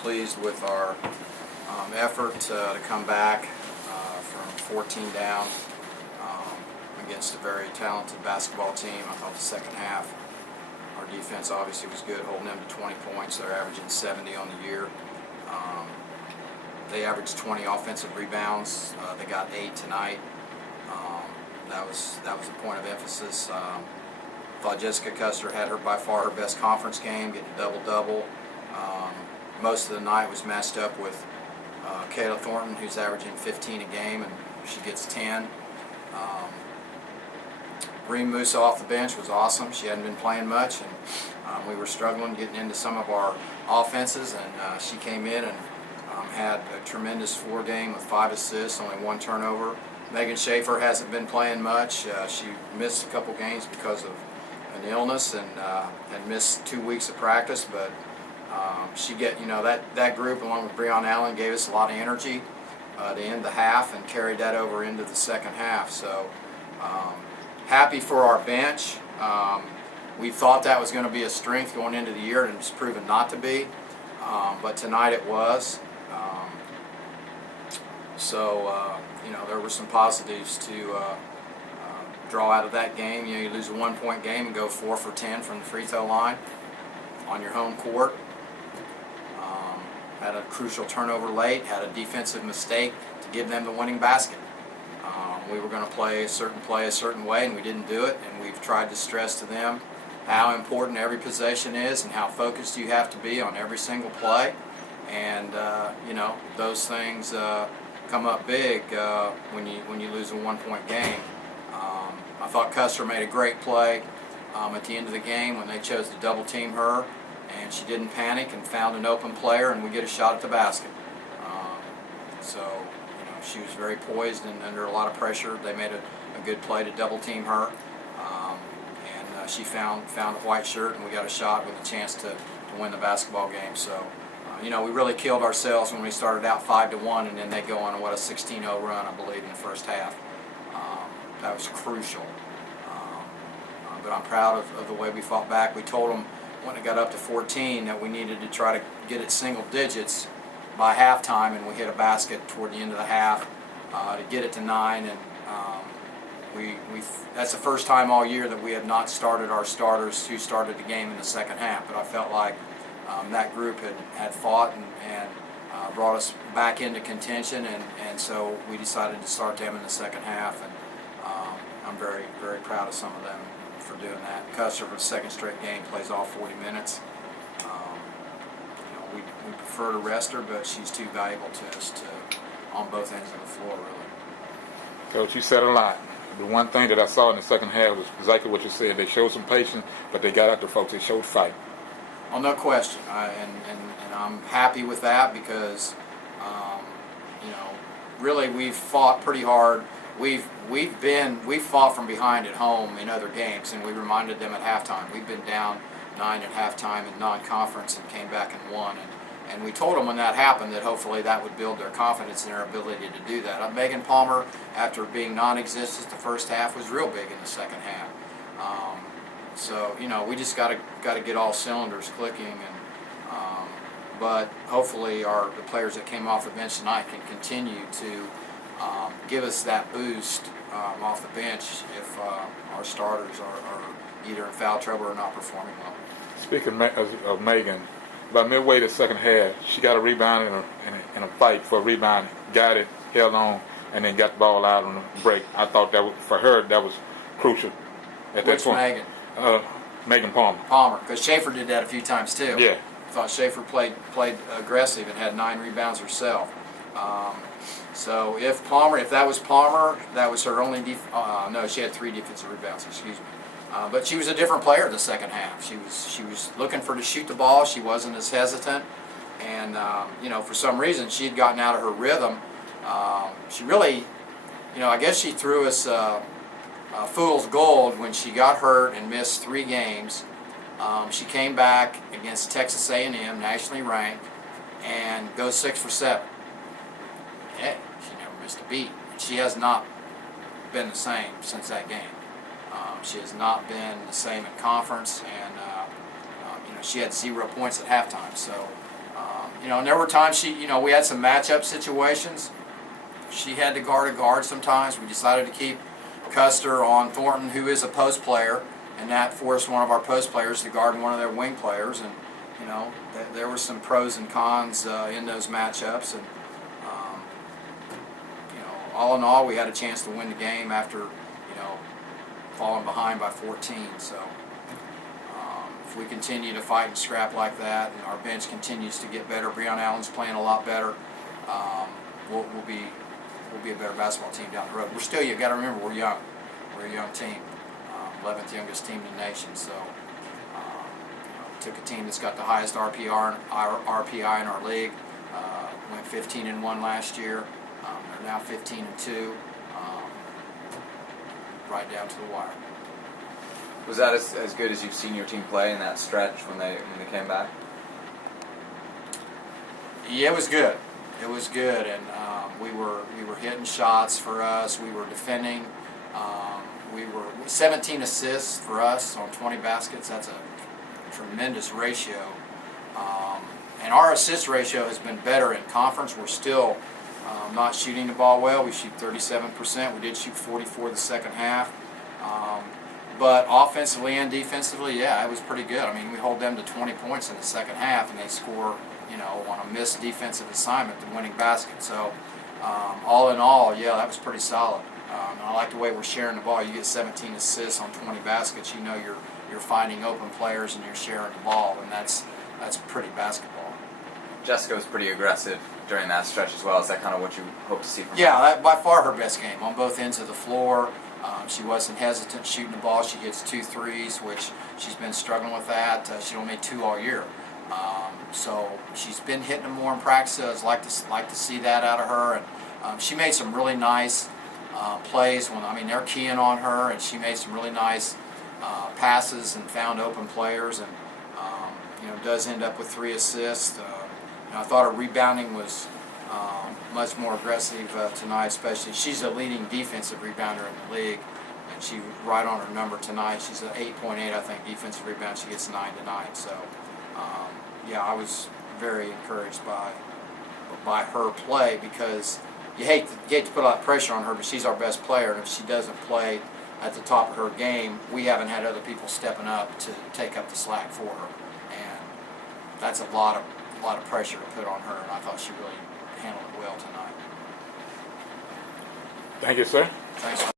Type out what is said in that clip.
pleased with our effort to come back from 14 down against a very talented basketball team. I thought the second half, our defense obviously was good, holding them to 20 points. They're averaging 70 on the year. They averaged 20 offensive rebounds. They got 8 tonight. That was a point of emphasis. Thought Jessica Custer had by far her best conference game, getting a double-double. Most of the night was matched up with Kayla Thornton, who's averaging 15 a game, and she gets 10. Reem Musa off the bench was awesome. She hadn't been playing much, and we were struggling getting into some of our offenses, and she came in and had a tremendous 4 game with 5 assists, only 1 turnover. Megan Schaefer hasn't been playing much. She missed a couple games because of an illness and had missed 2 weeks of practice, but that group along with Breon Allen gave us a lot of energy to end the half and carried that over into the second half. So happy for our bench. We thought that was going to be a strength going into the year, and it's proven not to be, but tonight it was. There were some positives to draw out of that game. You lose a 1-point game and go 4 for 10 from the free throw line on your home court. Had a crucial turnover late, had a defensive mistake to give them the winning basket. We were going to play a certain way, and we didn't do it, and we've tried to stress to them how important every possession is and how focused you have to be on every single play. And those things come up big when you lose a 1-point game. I thought Custer made a great play at the end of the game when they chose to double team her, and she didn't panic and found an open player, and we get a shot at the basket. She was very poised and under a lot of pressure. They made a good play to double team her, and she found a white shirt, and we got a shot with a chance to win the basketball game. So we really killed ourselves when we started out 5-1, and then they go on a 16-0 run, I believe, in the first half. That was crucial. But I'm proud of the way we fought back. We told them when it got up to 14 that we needed to try to get it single digits by halftime, and we hit a basket toward the end of the half to get it to 9. And that's the first time all year that we have not started our starters who started the game in the second half. But I felt like that group had fought and brought us back into contention, and so we decided to start them in the second half, and I'm very, very proud of some of them for doing that. Custer, for the second straight game, plays all 40 minutes. We prefer to rest her, but she's too valuable to us on both ends of the floor, really. Coach, you said a lot. The one thing that I saw in the second half was exactly what you said. They showed some patience, but they got after folks. They showed fight. Oh, no question, and I'm happy with that because, really we've fought pretty hard. We've fought from behind at home in other games, and we reminded them at halftime. We've been down 9 at halftime in non-conference and came back and won. And we told them when that happened that hopefully that would build their confidence in their ability to do that. Megan Palmer, after being non-existent the first half, was real big in the second half. We just got to get all cylinders clicking, but hopefully the players that came off the bench tonight can continue to give us that boost off the bench if our starters are either in foul trouble or not performing well. Speaking of Megan, about midway to the second half, she got a rebound in a fight for a rebound, got it, held on, and then got the ball out on the break. I thought for her that was crucial at that point. Megan? Megan Palmer. Palmer, because Schaefer did that a few times too. Yeah. I thought Schaefer played aggressive and had 9 rebounds herself. So if that was Palmer, that was her only no, she had 3 defensive rebounds, excuse me. But she was a different player in the second half. She was looking to shoot the ball. She wasn't as hesitant, and for some reason she had gotten out of her rhythm. She really, I guess she threw us fool's gold when she got hurt and missed 3 games. She came back against Texas A&M, nationally ranked, and goes 6 for 7. Hey, she never missed a beat. She has not been the same since that game. She has not been the same in conference, and she had 0 points at halftime. So And there were times we had some matchup situations. She had to guard a guard sometimes. We decided to keep Custer on Thornton, who is a post player, and that forced one of our post players to guard one of their wing players. And there were some pros and cons in those matchups. And all in all, we had a chance to win the game after falling behind by 14. So if we continue to fight and scrap like that, and our bench continues to get better, Breon Allen's playing a lot better, we'll be a better basketball team down the road. We're still, you got to remember, we're young. We're a young team, 11th youngest team in the nation. So took a team that's got the highest RPI in our league. Went 15-1 last year. They're now 15-2, right down to the wire. Was that as good as you've seen your team play in that stretch when they came back? Yeah, it was good. It was good, and we were hitting shots for us. We were defending. We were 17 assists for us on 20 baskets. That's a tremendous ratio. And our assist ratio has been better in conference. We're still not shooting the ball well. We shoot 37%. We did shoot 44 the second half. But offensively and defensively, yeah, it was pretty good. I mean, we hold them to 20 points in the second half, and they score, on a missed defensive assignment, the winning basket. So, all in all, yeah, that was pretty solid. And I like the way we're sharing the ball. You get 17 assists on 20 baskets. You're finding open players and you're sharing the ball, and that's pretty basketball. Jessica was pretty aggressive during that stretch as well. Is that kind of what you hope to see from her? Yeah, that, by far her best game on both ends of the floor. She wasn't hesitant shooting the ball. She hits 2 threes, which she's been struggling with that. She only made 2 all year. So she's been hitting them more in practice. I'd like to see that out of her. And she made some really nice plays when they're keying on her, and she made some really nice passes and found open players, and does end up with 3 assists. I thought her rebounding was much more aggressive tonight, especially. She's a leading defensive rebounder in the league, and she was right on her number tonight. She's at 8.8, I think, defensive rebound. She gets 9 tonight. So, yeah, I was very encouraged by her play, because you hate to put a lot of pressure on her, but she's our best player, and if she doesn't play at the top of her game, we haven't had other people stepping up to take up the slack for her, and that's a lot of pressure to put on her, and I thought she really handled it well tonight. Thank you, sir. Thanks.